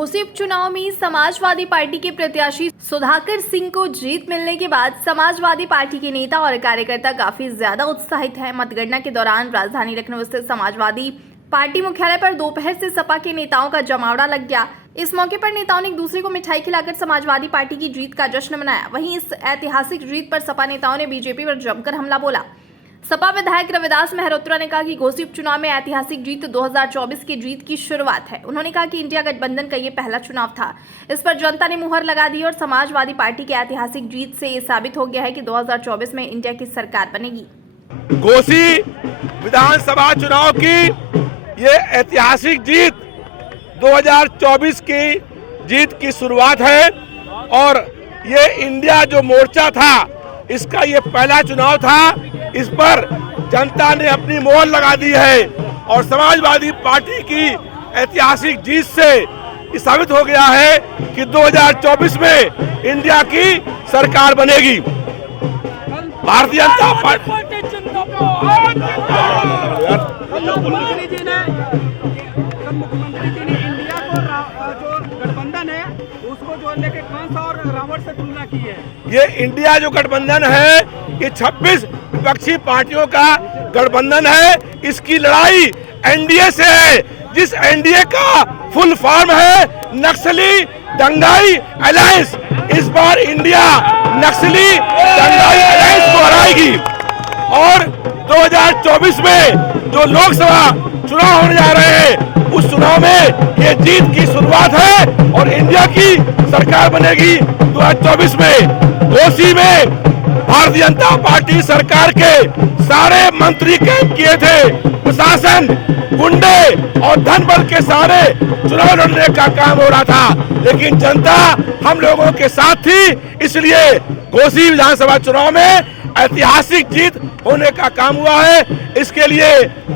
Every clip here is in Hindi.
घोसी उपचुनाव में समाजवादी पार्टी के प्रत्याशी सुधाकर सिंह को जीत मिलने के बाद समाजवादी पार्टी के नेता और कार्यकर्ता काफी ज्यादा उत्साहित हैं। मतगणना के दौरान राजधानी लखनऊ स्थित समाजवादी पार्टी मुख्यालय पर दोपहर से सपा के नेताओं का जमावड़ा लग गया। इस मौके पर नेताओं ने एक दूसरे को मिठाई खिलाकर समाजवादी पार्टी की जीत का जश्न मनाया। वहीं इस ऐतिहासिक जीत पर सपा नेताओं ने बीजेपी पर जमकर हमला बोला। सपा विधायक रविदास मेहरोत्रा ने कहा कि घोसी उपचुनाव में ऐतिहासिक जीत 2024 की जीत की शुरुआत है। उन्होंने कहा कि इंडिया गठबंधन का ये पहला चुनाव था, इस पर जनता ने मुहर लगा दी और समाजवादी पार्टी की ऐतिहासिक जीत से ये साबित हो गया है कि 2024 में इंडिया की सरकार बनेगी। घोसी विधानसभा चुनाव की ये ऐतिहासिक जीत 2024 की जीत की शुरुआत है और ये इंडिया जो मोर्चा था इसका ये पहला चुनाव था। इस पर जनता ने अपनी मोहर लगा दी है और समाजवादी पार्टी की ऐतिहासिक जीत से ये साबित हो गया है कि 2024 में इंडिया की सरकार बनेगी। भारतीय जनता पार्टी मुख्यमंत्री जी ने इंडिया को जो गठबंधन है उसको जोड़ने के कंस और रावण से तुलना की है। ये इंडिया जो गठबंधन है ये 26 विपक्षी पार्टियों का गठबंधन है। इसकी लड़ाई एनडीए से है, जिस एनडीए का फुल फॉर्म है नक्सली दंगाई अलायंस। इस बार इंडिया नक्सली दंगाई अलायंस को हराएगी और 2024 में जो लोकसभा चुनाव होने जा रहे हैं उस चुनाव में ये जीत की शुरुआत है और इंडिया की सरकार बनेगी 2024 में। घोसी में भारतीय जनता पार्टी सरकार के सारे मंत्री कैद किए थे। प्रशासन, गुंडे और धन बल के सारे चुनाव लड़ने का काम हो रहा था, लेकिन जनता हम लोगों के साथ थी। इसलिए घोसी विधानसभा चुनाव में ऐतिहासिक जीत होने का काम हुआ है। इसके लिए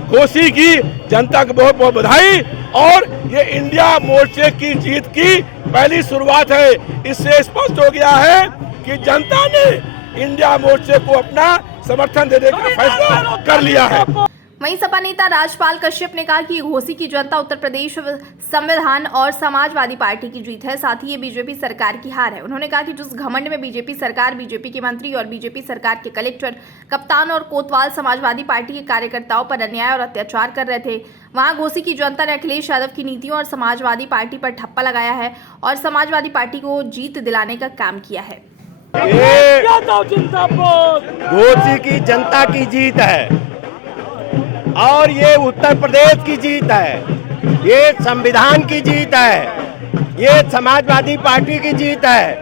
घोसी की जनता को बहुत बहुत बधाई और ये इंडिया मोर्चे की जीत की पहली शुरुआत है। इससे स्पष्ट हो गया है कि जनता ने इंडिया मोर्चे को अपना समर्थन देने का फैसला कर लिया है। वहीं सपा नेता राजपाल कश्यप ने कहा कि घोसी की जनता उत्तर प्रदेश संविधान और समाजवादी पार्टी की जीत है, साथ ही ये बीजेपी सरकार की हार है। उन्होंने कहा कि जिस घमंड में बीजेपी सरकार, बीजेपी के मंत्री और बीजेपी सरकार के कलेक्टर, कप्तान और कोतवाल समाजवादी पार्टी के कार्यकर्ताओं पर अन्याय और अत्याचार कर रहे थे, वहां घोसी की जनता ने अखिलेश यादव की नीतियों और समाजवादी पार्टी पर ठप्पा लगाया है और समाजवादी पार्टी को जीत दिलाने का काम किया है। घोसी की जनता की जीत है और ये उत्तर प्रदेश की जीत है, ये संविधान की जीत है, ये समाजवादी पार्टी की जीत है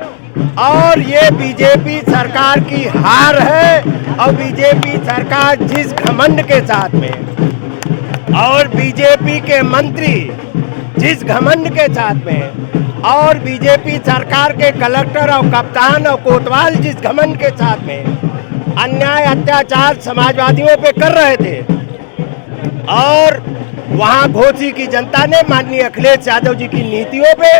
और ये बीजेपी सरकार की हार है। और बीजेपी सरकार जिस घमंड के साथ में और बीजेपी के मंत्री जिस घमंड के साथ में और बीजेपी सरकार के कलेक्टर और कप्तान और कोतवाल जिस घमंड के साथ में अन्याय अत्याचार समाजवादियों पे कर रहे थे और वहां घोसी की जनता ने माननीय अखिलेश यादव जी की नीतियों पे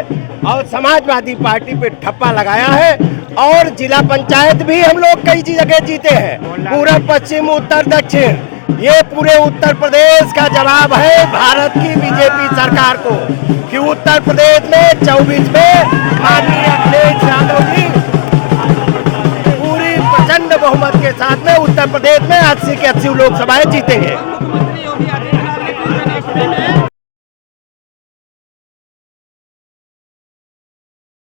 और समाजवादी पार्टी पे ठप्पा लगाया है। और जिला पंचायत भी हम लोग कई जगह जीते हैं, पूरब पश्चिम उत्तर दक्षिण, ये पूरे उत्तर प्रदेश का जवाब है भारत की बीजेपी सरकार को कि उत्तर प्रदेश में 24 में माननीय अखिलेश यादव जी पूरी प्रचंड बहुमत के साथ में उत्तर प्रदेश में 80 की 80 लोकसभाएं जीतेंगे।